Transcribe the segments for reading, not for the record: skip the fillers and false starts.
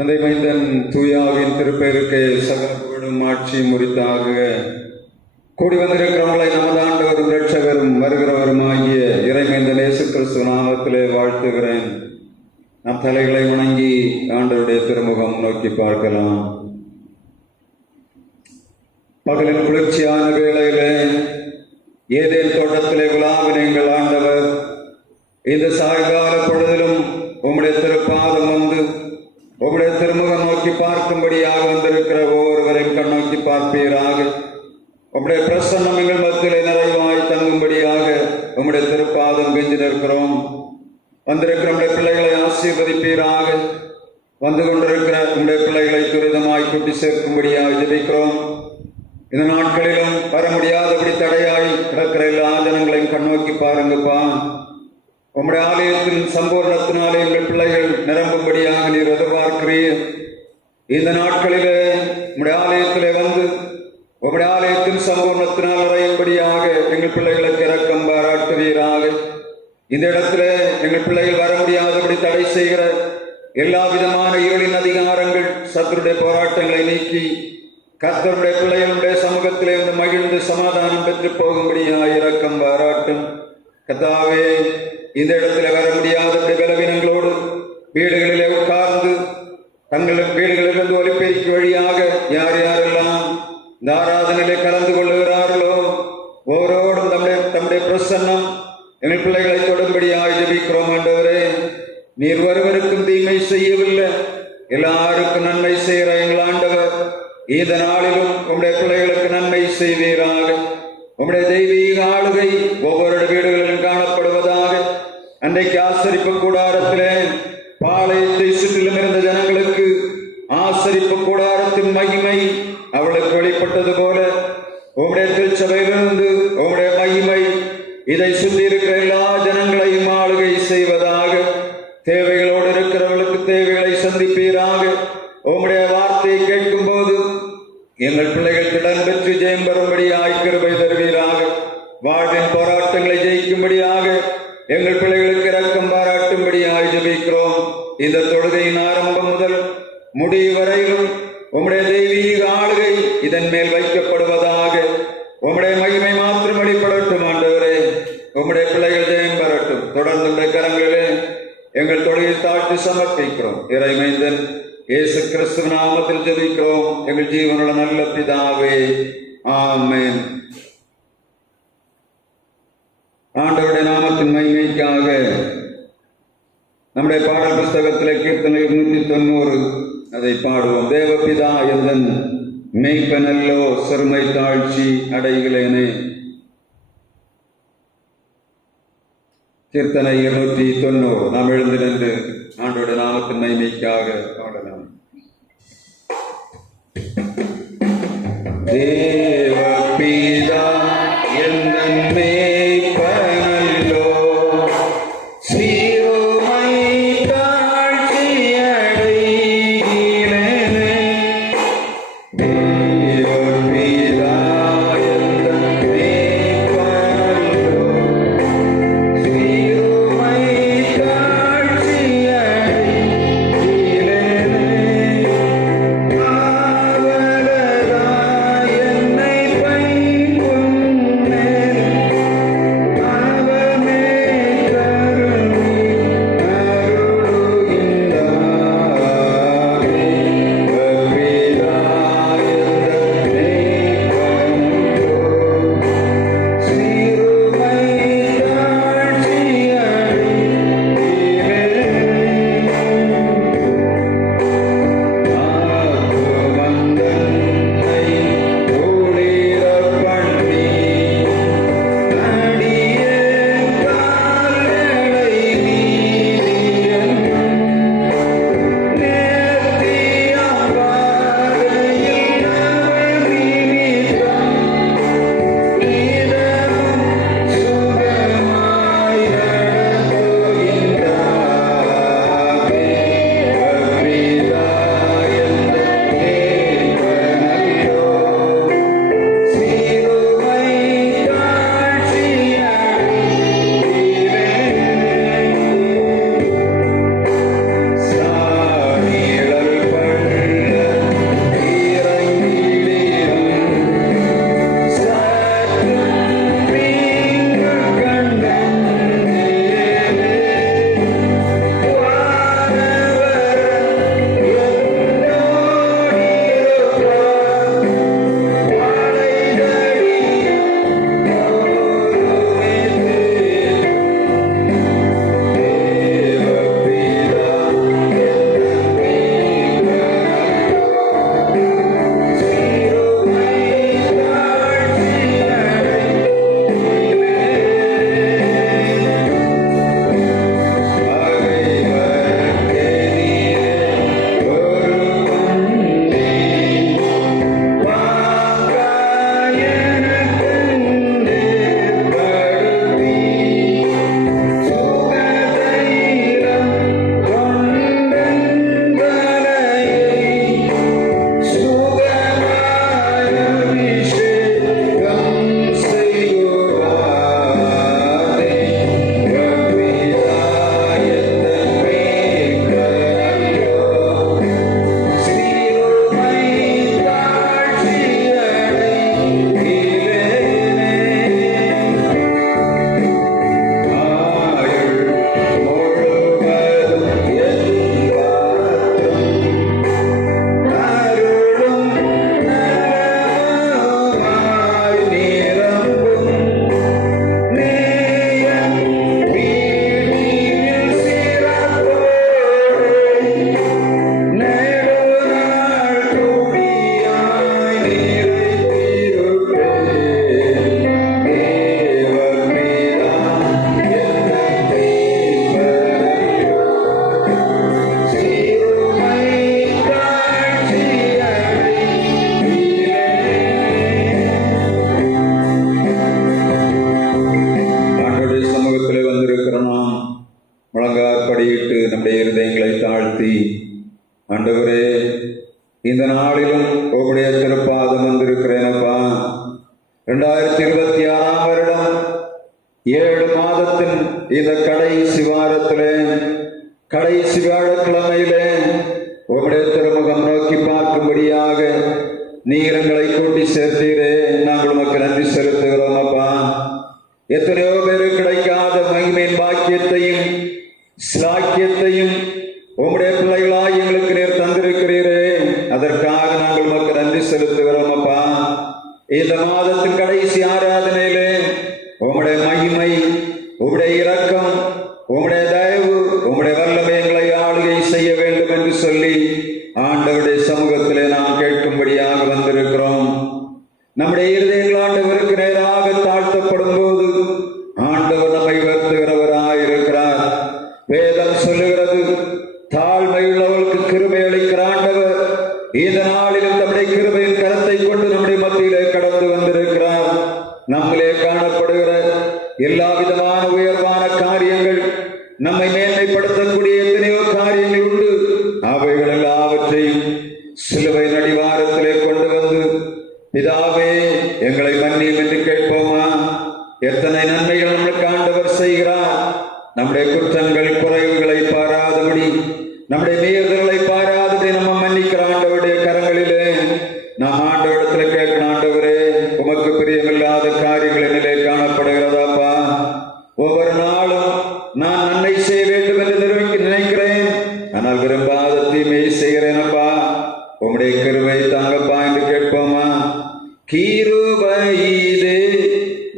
தந்தை மைந்தன் தூயாவின் திருப்பெயருக்கு சகல புகழும் ஆட்சியும் உரித்தாக. கூடி வந்திருக்கிறவர்களை நமது ஆண்டவரும் இரட்சகரும் வருகிறவருமாகிய இறைமைந்தன் இயேசு கிறிஸ்து நாமத்திலே வாழ்த்துகிறேன். நம் தலைகளை வணங்கி ஆண்டவருடைய திருமுகம் நோக்கி பார்க்கலாம். பகலின் குளிர்ச்சியான வேளையிலே ஏதேன் தோட்டத்திலே உலாவினங்கள் ஆண்டவர். இந்த சாயங்கால பொழுதிலும் உம்முடைய திருப்பாதம் வந்து உம்முடைய திருமுகம் நோக்கி பார்க்கும்படியாக வந்திருக்கிற ஒவ்வொருவரையும் கண்ணோக்கி பார்ப்பீராக. உம்முடைய பிரசன்னம் எங்கள் மத்தியிலே நிறைவாய் தங்கும்படியாக உம்முடைய திருப்பாதம் கெஞ்சி நிற்கிறோம். வந்திருக்கிற நம்முடைய பிள்ளைகளை ஆசீர்வதிப்பீராக. வந்து கொண்டிருக்கிற நம்முடைய பிள்ளைகளை துரிதமாய் கூட்டி சேர்க்கும்படியாக ஜெபிக்கிறோம். இந்த நாட்களிலும் வர முடியாதபடி தடையாய் கிடக்கிற எல்லா ஜனங்களையும் கண்ணோக்கி பாருங்கப்பா. உம்முடைய ஆலயத்தின் சம்பூர்ணத்தினாலே எங்கள் பிள்ளைகள் நிரம்பும்படியாக நீர் எதிர்பார்க்கிறீர். இந்த நாட்களிலே உம்முடைய ஆலயத்திலே வந்து உம்முடைய ஆலயத்தின் சம்பூர்ணத்தினால் நிறையும்படியாக எங்கள் பிள்ளைகளுக்கு இரக்கம் பாராட்டுவீராக. இந்த இடத்துல எங்கள் பிள்ளைகள் வர முடியாதபடி தடை செய்கிற எல்லா விதமான இருளின் அதிகாரங்கள் சத்துருடைய போராட்டங்களை நீக்கி கர்த்தருடைய பிள்ளைகளுடைய சமூகத்திலே வந்து மகிழ்ந்து சமாதானம் பெற்று போகும்படியாக இரக்கம் பாராட்டும். கர்த்தாவே, இந்த இடத்துல வர முடியாத பலவீனங்களோடு வீடுகளிலே உட்கார்ந்து தங்கள் வீடுகளிலிருந்து ஒலிபெருக்கி வழியாக யார் யாரெல்லாம் இந்த ஆராதனையிலே கலந்து கொள்ளுகிறார்களோ ஒவ்வொருவரோடும் தம்முடைய பிரசன்னம் எங்கள் பிள்ளைகளை தொடும்படியாக ஜெபிக்கிறோம். ஆண்டவரே, நீர் ஒருவருக்கும் தீமை செய்யவில்லை, எல்லாருக்கும் நன்மை செய்கிற எங்கள் ஆண்டவர், இந்த நாளிலும் உம்முடைய பிள்ளைகளுக்கு நன்மை செய்வீராக. உம்முடைய தெய்வீக ஆளுகை ஒவ்வொரு வீடுகளிலும் காணப்படுவதாக. அன்றைக்கு ஆசரிப்பு கூடாரத்திலே பாளையத்தை சுற்றிலும் இருந்த ஜனங்களுக்கு ஆசரிப்பு கூடாரத்தின் மகிமை அவளுக்கு வெளிப்பட்டது போல உம்முடைய திருச்சபையிலிருந்து உம்முடைய மகிமை இதை சுற்றி இருக்கிற எல்லா ஜனங்களையும் ஆளுகை செய்வதாக. தேவைகளோடு இருக்கிறவர்களுக்கு தேவைகளை சந்திப்பீராக. உம்முடைய வார்த்தையை கேட்கும் போது எங்கள் பிள்ளைகள் திடன் பெற்று ஜெயம் பெறும்படியாய் கிருபை தருவீராக. வாழ்வின் போராட்டங்களை ஜெயிக்கும்படியாக எங்கள் பிள்ளைகளுக்கு இரக்கம் பாராட்டும்படியாய் ஜெபிக்கிறோம். இந்த தொழுகையின் ஆரம்பம் முதல் முடிவு வரையிலும் உம்முடைய தெய்வீக ஆளுகை இதன் மேல் வைக்கப்படுவதாக. உம்முடைய மகிமை மாத்திரம் வெளிப்படட்டும். ஆண்டவரே, உம்முடைய பிள்ளைகள் ஜெயம் பெறட்டும். தொடர்ந்து உடைய கரங்களிலே எங்கள் தொழுகை தாழ்த்தி சமர்ப்பிக்கிறோம். இறைமைந்தன் இயேசு கிறிஸ்து நாமத்தில் ஜெபிக்கிறோம் எங்கள் ஜீவனுள்ள நல்ல பிதாவே, ஆமென். ஆண்டவருடைய நாமத்தின் மகிமைக்காக நம்முடைய பாடல் புஸ்தகத்திலே கீர்த்தனை 190 அதை பாடுவோம். தேவபிதா எந்தன் மெய்ப்பனல்லோ சிறுமை தாழ்ச்சி அடைகளேனே. கீர்த்தனை 290 நாம் எழுந்து நின்று ஆண்டவருடைய நாமத்தின் மகிமைக்காக பாடலாம். தேவபிதா எந்தன் மெய்ப்பனல்லோ சிறுமை தாழ்ச்சி அடைகளேனே. தேவபிதா எந்தன் மெய்ப்பனல்லோ சிறுமை தாழ்ச்சி அடைகளேனே. ஆவலராய் என்னை தாழ்த்தி, ஆண்டவரே, இந்த நாளிலும் உம்முடைய திருப்பாதம் வந்திருக்கிறேனப்பா. 2026 வருடம் 7 மாதத்தின் இந்த கடைசி வாரத்திலே, கடைசி வியாழக்கிழமையிலே உம்முடைய திருமுகம் நோக்கி பார்க்கும்படியாக நீர் எங்களை கூட்டி சேர்த்தீரே. நாங்கள் உமக்கு நன்றி செலுத்துகிறோம் அப்பா. எத்தனையோ பேரு கிடைக்காத மகிமையின் பாக்கியத்தையும் ஸ்லாக்கியத்தையும் உம்முடைய பிள்ளைகளாய் எங்களுக்கு நீர் தந்திருக்கிறீரே. அதற்காக நாங்கள் உமக்கு நன்றி செலுத்துகிறோம் அப்பா. இந்த மாதத்தின் கடைசி ஆராதனையிலே உம்முடைய மகிமை, உம்முடைய இரக்கம், உம்முடைய தயவு, உம்முடைய வல்லமை எங்களை ஆளுகை செய்ய வேண்டும் என்று சொல்லி ஆண்டவருடைய சமூகத்திலே நாம் கேட்கும்படியாக வந்திருக்கிறோம். நம்முடைய இருதயங்கள் ஆண்டவருக்கு நேராக தாழ்த்தப்படும் போது ஆண்டவர் நம்மை உயர்த்துகிறவராயிருக்கிறார். வேதம் சொல்லுகிறது, தாழ்மை உள்ளவர்களுக்கு கிருபை அளிக்கிற ஆண்டவர் இந்த நாளிலும் நம்முடைய கிருபையின் கரத்தை கொண்டு நம்முடைய மத்தியிலே கடந்து வந்திருக்கிறார். நம்மளே காணப்படுகிற எல்லா விதமான உயர்வான காரியங்கள், நம்மை மேன்மைப்படுத்தக்கூடிய எத்தனையோ காரியங்கள் உண்டு. அவைகள் எல்லாவற்றையும் சிலுவை அடிவாரத்திலே கொண்டு வந்து, பிதாவே எங்களை மன்னியும் என்று கேட்போமா? எத்தனை நன்மைகள் நம்மளுக்கு ஆண்டவர் செய்கிறார். நம்முடைய குற்றங்கள் குறைவுகளை பாராதபடி, நம்முடைய மீறுதல்களை பாராதபடி நம்ம மன்னிக்கிற ஆண்டவருடைய கரங்களிலே நாம் ஆண்டவரிடத்தில் கேட்கணும், ஆண்டவரே, உமக்கு பிரியமில்லாத காரியங்கள் என்னிலே காணப்படுகிறதாப்பா. ஒவ்வொரு நாளும் நான் நன்மை செய்ய வேண்டும் என்று நினைக்கிறேன், ஆனால் விரும்பாத தீமையை செய்கிறேனப்பா. உம்முடைய கிருபை தாங்கப்பா என்று கேட்போமா? கிருபையிதே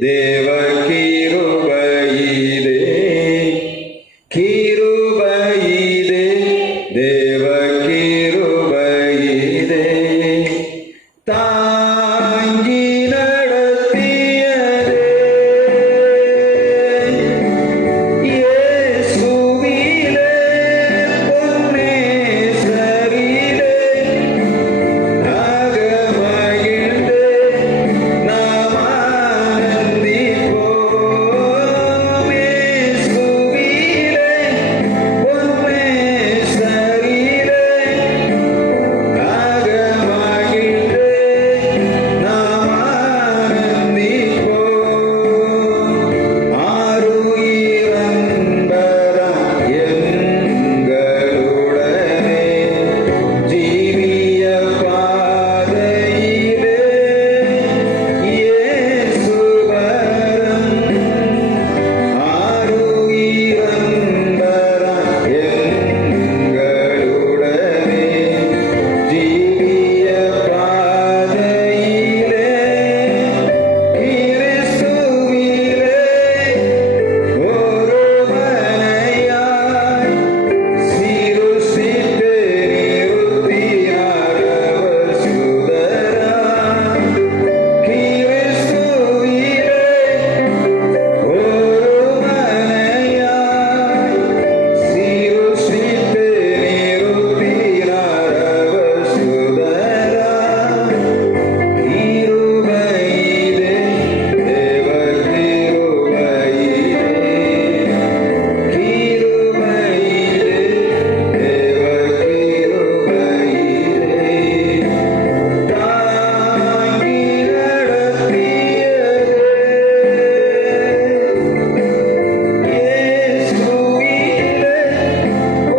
தேவ கிருபையிதே, கிருபையிதே தேவ கிருபையிதே, தாங்கி நடத்தியதே இயேசுவிலே பொன்னேசரிலே, அகமகிழ்ந்தே நாம் ஆனந்திப்போம். இயேசுவிலே பொன்னேசரிலே, அகமகிழ்ந்தே நாம் ஆனந்திப்போம். ஆருயிரன்பராம் எங்களுடனே ஜீவிய பாதையிலே இயேசு வரம். ஆருயிரன்பராம் எங்களுடனே ஜீவிய பாதையிலே கிறிஸ்துவிலே ஒருவனையாய் சிருஷ்டித்து நிறுத்தினார் அவர் சுதராம். கிறிஸ்துவிலே ஒருவனையாய் சிருஷ்டித்து நிறுத்தினார் அவர் சுதராம். கிருபையிதே தேவ கிருபையிதே, கிருபையிதே தேவ கிருபையிதே, தாங்கி நடத்தியதே இயேசுவிலே பொன்னேசரிலே,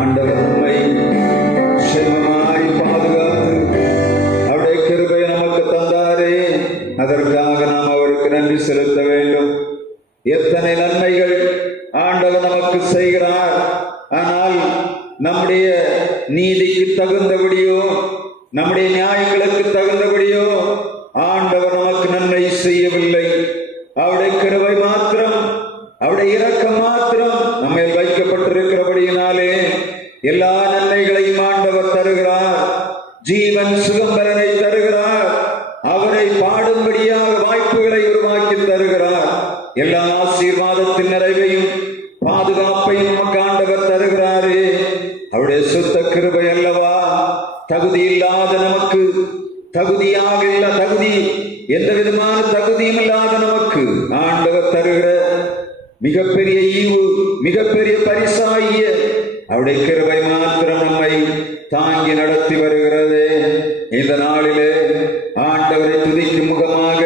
ஆண்டவர் நம்மை செல்வமாய் பாதுகாத்து அவருடைய கிருபை நமக்கு தந்தாரே. அதற்காக நாம் அவருக்கு நன்றி செலுத்த வேண்டும். எத்தனை நன்மைகள் ஆண்டவர் நமக்கு செய்கிறார். ஆனால் நம்முடைய நீதிக்கு தகுந்தபடியோ, நம்முடைய நியாயங்களுக்கு தகுந்தபடியோ ஆண்டவர் நமக்கு நன்மை செய்யவில்லை. அவருடைய கிருபை மாத்திரம், அவருடைய இரக்கம் மாத்திரம் நம்மேல் வைக்கப்பட்டிருக்கிறபடியினாலே எல்லா நன்மைகளையும் ஆண்டவர் தருகிறார். ஜீவன் சுகம்பரனை தருகிறார். அவரை பாடும்படியாக வாய்ப்புகளை உருவாக்கி தருகிறார். எல்லா ஆசீர்வாதத்தின் நிறைவையும் பாதுகாப்பையும் நமக்கு ஆண்டவர் தருகிறாரே. அவருடைய சுத்த கிருபை அல்லவா தகுதி இல்லாத நமக்கு தகுதியாக எந்த விதமான தகுதியும் இல்லாத நமக்கு ஆண்டவர் தருகிற மிகப்பெரிய ஈவு, மிகப்பெரிய பரிசாகிய அவருடைய கிருபை மாத்திரம் நம்மை தாங்கி நடத்தி வருகிறது. இந்த நாளிலே ஆண்டவரை துதிக்கும் முகமாக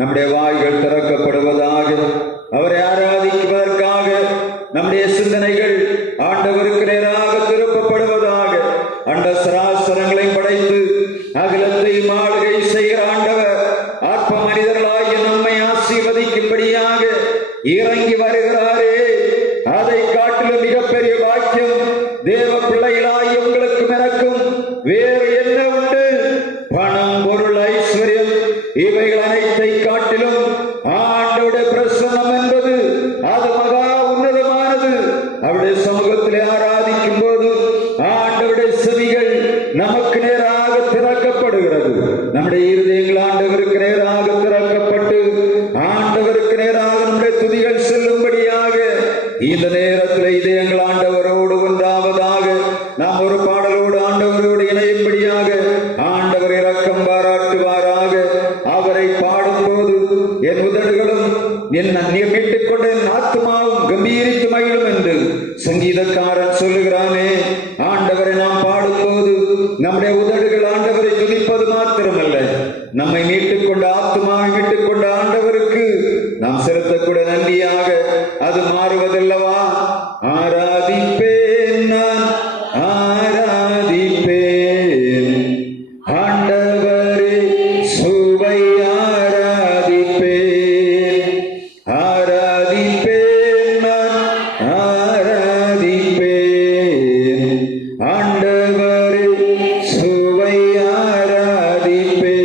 நம்முடைய வாய்கள் திறக்கப்படுவதாக, அவரை ஆராதிக்குவதற்காக நம்முடைய சிந்தனைகள் ஆண்டவருக்கு நேராக திருப்பப்படுவதாக. அண்ட சராசரங்களை படைத்து அகிலத்தை மாளிகை செய்கிற ஆண்டவர் ஆத்ம மனிதர்களாகிய நம்மை ஆசீர்வதிக்கும்படியாக இறங்கி வருகிறாரே, அதை காட்டிலும் மிகப்பெரிய பாக்கியம் தேவ பிள்ளைகளாகிய உங்களுக்கும் எனக்கும் வேறு என்ன உண்டு? பணம், பொருள், ஐஸ்வர்யம் இவைகள் அனைத்தை காட்டிலும் ஆண்டவருடைய பிரசன்னம் என்பது அது மகா உன்னதமானது. அவருடைய சமூகத்திலே ஆராதிக்கும் போது ஆண்டவருடைய செவிகள் நமக்கு நேராக திறக்கப்படுகிறது. நம்முடைய இருதயங்கள் ஆண்டவருக்கு நேராக திறக்கப்பட்டு ஆண்டவருக்கு நேராக நம்முடைய துதிகள் செல்லும்படியாக இந்த நேரத்தில் இதயங்கள் ஆண்டவரோடு ஒன்றாவதாக. நாம் ஒரு பாடலோடு ஆண்டவரோடு இணையும்படியாக ஆண்டவர் இரக்கம் பாராட்டுவாராக. அவரை பாடும்போது என் உதடுகளும் மீட்டுக் கொண்ட என் ஆத்மாவும் கம்பீரித்து மகிழும் என்று சங்கீதக்காரன் சொல்லுகிறானே. ஆண்டவரை நாம் பாடும்போது நம்முடைய உதடுகள் ஆண்டவரை துதிப்பது மாத்திரமல்ல, நம்மை மீட்டுக் கொண்ட ஆத்மாவை மீட்டுக் கொண்ட ஆண்டவருக்கு நாம் செலுத்தக்கூடிய நன்றியாக அது மாறுவதல்லவா? ஆராதிப்பேன், நான் ஆராதிப்பேன் ஆண்டவரே, சுவை ஆராதிப்பேன், ஆராதிப்பேன், நான் ஆராதிப்பேன் ஆண்டவரே, சுவை ஆராதிப்பேன்.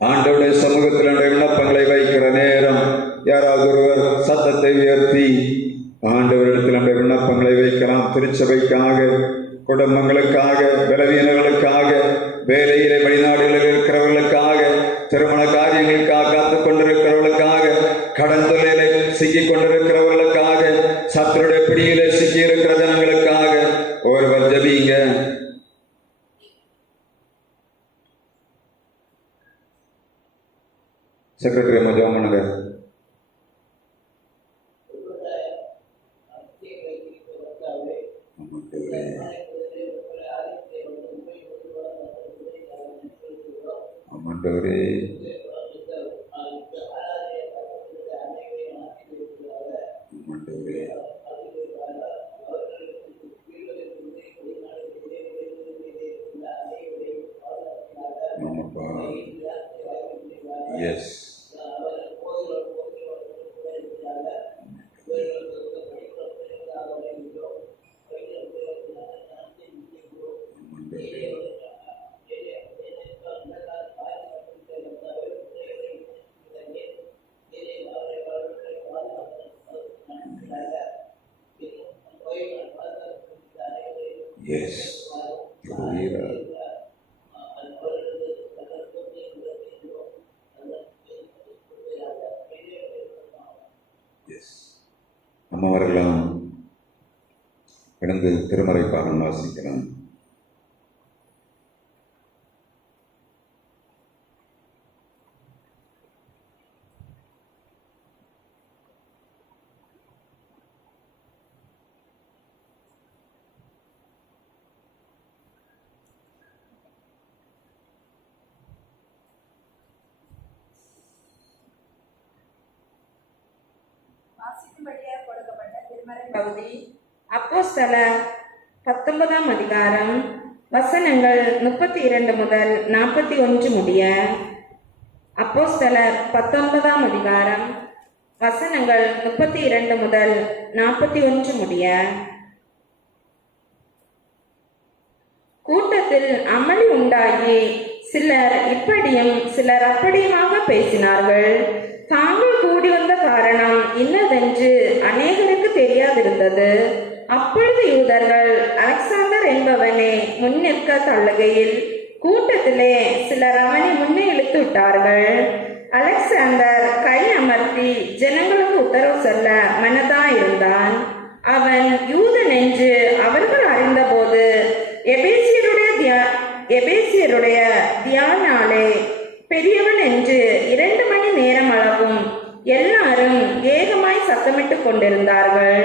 ஆண்டவருடைய சமூகத்தில் நம்முடைய விண்ணப்பங்களை வைக்கிற நேரம் யாராவது ஒருவர் சத்தத்தை உயர்த்தி ஆண்டவரிடத்தில் நம்முடைய விண்ணப்பங்களை வைக்கலாம். திருச்சபைக்காக, குடும்பங்களுக்காக, பலவீனர்களுக்காக, வேலையிலே வெளிநாடுகளில் இருக்கிறவர்களுக்காக, திருமண காரியங்களுக்காக காத்துக் கொண்டிருக்கிறவர்களுக்காக, கடன் தொழிலை சிக்கிக் கொண்டிருக்கிறவர்களுக்காக, சத்துருடைய பிடியிலே சிக்கி இருக்கிற ஜனங்களுக்காக ஒருவர் ஜெபிங்க. செக்ரட்டரி அம்மா ஜெபம் பண்ணுங்க. ஆண்டவரே எஸ் Yes. அம்மாவர்களாம் கிடந்து திருமறை பாடம் வாசிக்கலாம். பகுதி அப்போஸ்தலர் 19ஆம் அதிகாரம் வசனங்கள் 32 முதல் 41 முடிய. அப்போஸ்தலர் 19ஆம் அதிகாரம் வசனங்கள் 32 முதல் 41 முடிய. கூட்டத்தில் அமளி உண்டாகி சிலர் இப்படியும் சிலர் அப்படியுமாக பேசினார்கள். தாங்கள் கூடி வந்த காரணம் இன்னதென்று அநேகருக்கு தெரியாதிருந்தது. அப்பொழுது யூதர்கள் அலெக்சாந்தர் என்பவனை முன்னிற்க தள்ளுகையில் கூட்டத்திலே சிலர் அவனை முன்னே இழுத்து விட்டார்கள். அலெக்சாந்தர் கை அமர்த்தி ஜனங்களுக்கு உத்தரவு சொல்ல மனதாயிருந்தான். அவன் யூதன் என்று அவர்கள் அறிந்தபோது எபேசியருடைய தியானாலே பெரியவன் என்று 2 மணி நேரம் அளவும் எல்லாரும் ஏகமாய் சத்தமிட்டுக் கொண்டிருந்தார்கள்.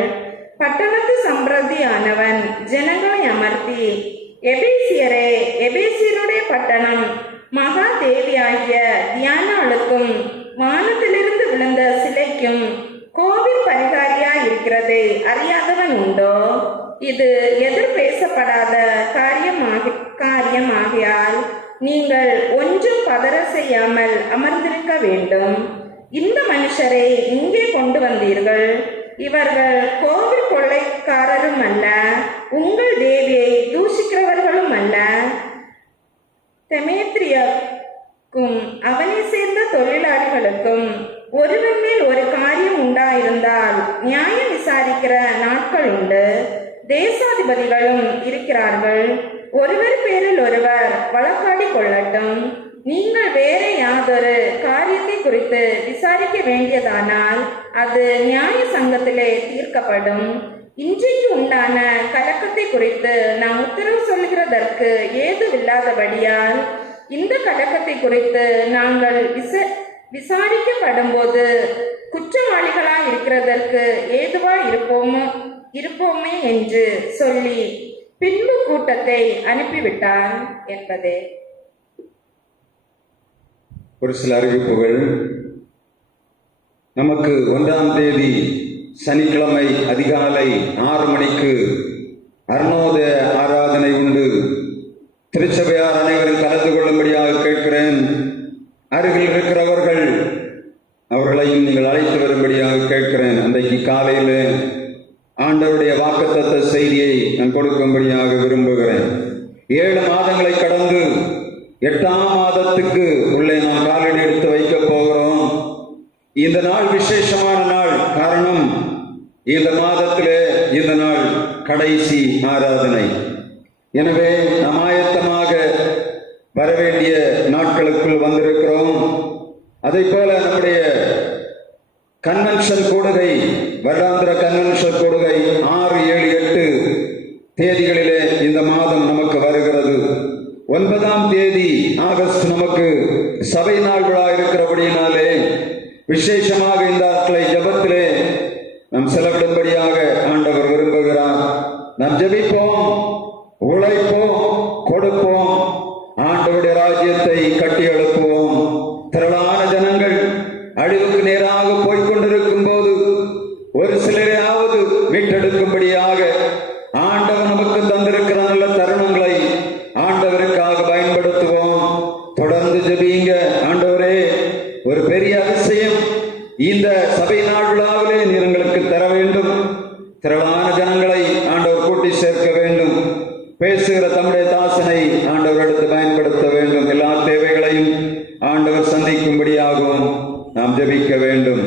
பட்டணத்து சம்பிரதியானவன் ஜனங்களை அமர்த்தி, எபேசியரே, எபேசியருடைய பட்டணம் மகா தேவியாகிய தியானாளுக்கும் வானத்திலிருந்து விழுந்த சிலைக்கும் கோவில் பரிகாரியாய் இருக்கிறதை அறியாதவன் உண்டோ? இது எதிர் பேசப்படாத காரியமாகியால் நீங்கள் ஒன்றும் பதற செய்யாமல் அமர்ந்திருக்க வேண்டும். இந்த மனுஷரை இங்கே கொண்டு வந்தீர்கள். இவர்கள் கோவில் கொள்ளைக்காரரும் அல்ல, உங்கள் தேவியை தூஷிக்கிறவர்களும் அல்ல. தெமேத்ரியாவுக்கும் அவனை சேர்ந்த தொழிலாளிகளுக்கும் ஒருவன் மேல் ஒரு காரியம் உண்டாயிருந்தால் நியாயம் விசாரிக்கிற நாட்கள் உண்டு. தேசாதிபதிகளும் இருக்கிறார்கள். ஒருவர் பேரில் ஒருவர் வழக்காடி கொள்ளட்டும். நீங்கள் வேற யாதொரு காரியத்தை குறித்து விசாரிக்க வேண்டியதானால் அது நியாய சங்கத்திலே தீர்க்கப்படும். இன்றைக்கு உண்டான கலக்கத்தை குறித்து நாம் உத்தரவு சொல்கிறதற்கு ஏதுவில்லாதபடியால் இந்த கலக்கத்தை குறித்து நாங்கள் விசாரிக்கப்படும் போது குற்றவாளிகளாய் இருக்கிறதற்கு ஏதுவா இருப்போமே என்று சொல்லி பின்பு கூட்டத்தை அனுப்பிவிட்டார் என்பதே. ஒரு சில அறிவிப்புகள். நமக்கு 1ஆம் தேதி சனிக்கிழமை அதிகாலை 6 மணிக்கு அருணோதய ஆராதனை உண்டு. திருச்சபையார் அனைவரும் கலந்து கொள்ளும்படியாக கேட்கிறேன். அருகில் இருக்கிறவர்கள் அவர்களையும் நீங்கள் அழைத்து வரும்படியாக கேட்கிறேன். அன்றைக்கு காலையில் ஆண்டவருடைய வாக்குத்தத்த செய்தியை நான் கொடுக்கும்படியாக விரும்புகிறேன். 7 மாதங்களை கடந்து 8ஆம் மாதத்துக்கு உள்ளே நாம் காலடி இந்த நாள் விசேஷமான நாள். காரணம், இந்த மாதத்திலே இந்த நாள் கடைசி ஆராதனை. எனவே நாம் ஆயத்தமாக வரவேண்டிய நாட்களுக்குள் வந்திருக்கிறோம். அதை போல நம்முடைய கன்வென்ஷன் கூடுகை, வருடாந்திர கன்வென்ஷன் கூடுகை 6, 7, 8 தேதிகளிலே இந்த மாதம் நமக்கு வருகிறது. 9ஆம் தேதி ஆகஸ்ட் நமக்கு சபை நாள் விழா இருக்கிறபடியினாலே விசேஷமாக இந்த நாட்களை ஜெபத்திலே நாம் செலவிடும்படியாக ஆண்டவர் விரும்புகிறார். நாம் ஜெபிப்போம், உழைப்போம், கொடுப்போம், ஆண்டவருடைய ராஜ்யத்தை கட்டி எழுப்புவோம். திரளான ஜனங்கள் அழிவுக்கு நேராக போய்கொண்டிருக்கும் போது ஒரு சிலரையாவது மீட்டெடுக்கும்படியாக ஆண்டவர் நமக்கு தந்திருக்கிற நல்ல தருணங்களை ஆண்டவருக்காக பயன்படுத்துவோம். தொடர்ந்து ஜெபிங்க. ஆண்டவரே, ஒரு பெரிய அதிசயம் இந்த சபை நாள் விழாவிலே நீர் எங்களுக்கு தர வேண்டும். திரளான ஜனங்களை ஆண்டவர் கூட்டி சேர்க்க வேண்டும். பேசுகிற தம்முடைய தாசனை ஆண்டவர் எடுத்து பயன்படுத்த வேண்டும். எல்லா தேவைகளையும் ஆண்டவர் சந்திக்கும்படியாகவும் நாம் ஜெபிக்க வேண்டும்.